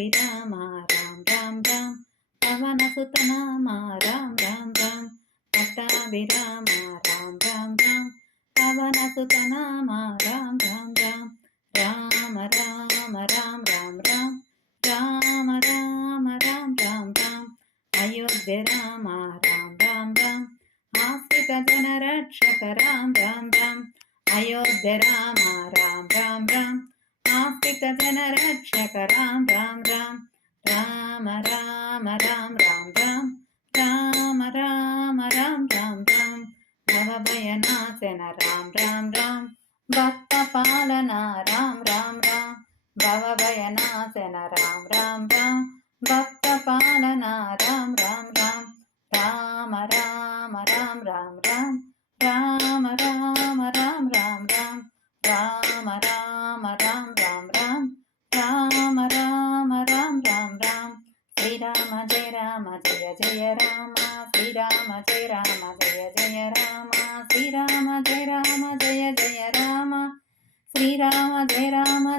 Pattabhirama Ram Ram Ram Pavanasutanama Ram Ram Ram Pattabhirama Ram Ram Ram Pavanasutanama Ram Ram Ram Rama Rama Ram Ram Ram Rama Rama Ram Ram Ram Ayodhya Rama Ram Ram Ram Afrika Jana Rakshaka Ram Ram Ram Ayodhya Rama Ram Ram Ram Afrika Jana Rakshaka Ram Ram Ram Rama Rama Ram Ram Ram Rama Rama Ram Ram Ram Bhavayanasena Ram Ram Ram Bhakta Palana Ram Ram Ram Bhavayanasena Ram Ram Ram Bhakta Palana Ram Ram Ram Rama Rama Ram Ram Ram Rama Rama Ram Ram Ram Rama Rama Ram Ram Ram Rama Rama Ram Ram Ram Sri Rama Jaya Rama Jaya Jaya Rama Sri Rama Jaya Rama Jaya Jaya Rama Sri Rama Jaya Rama Jaya Jaya Rama Sri Rama Jaya Rama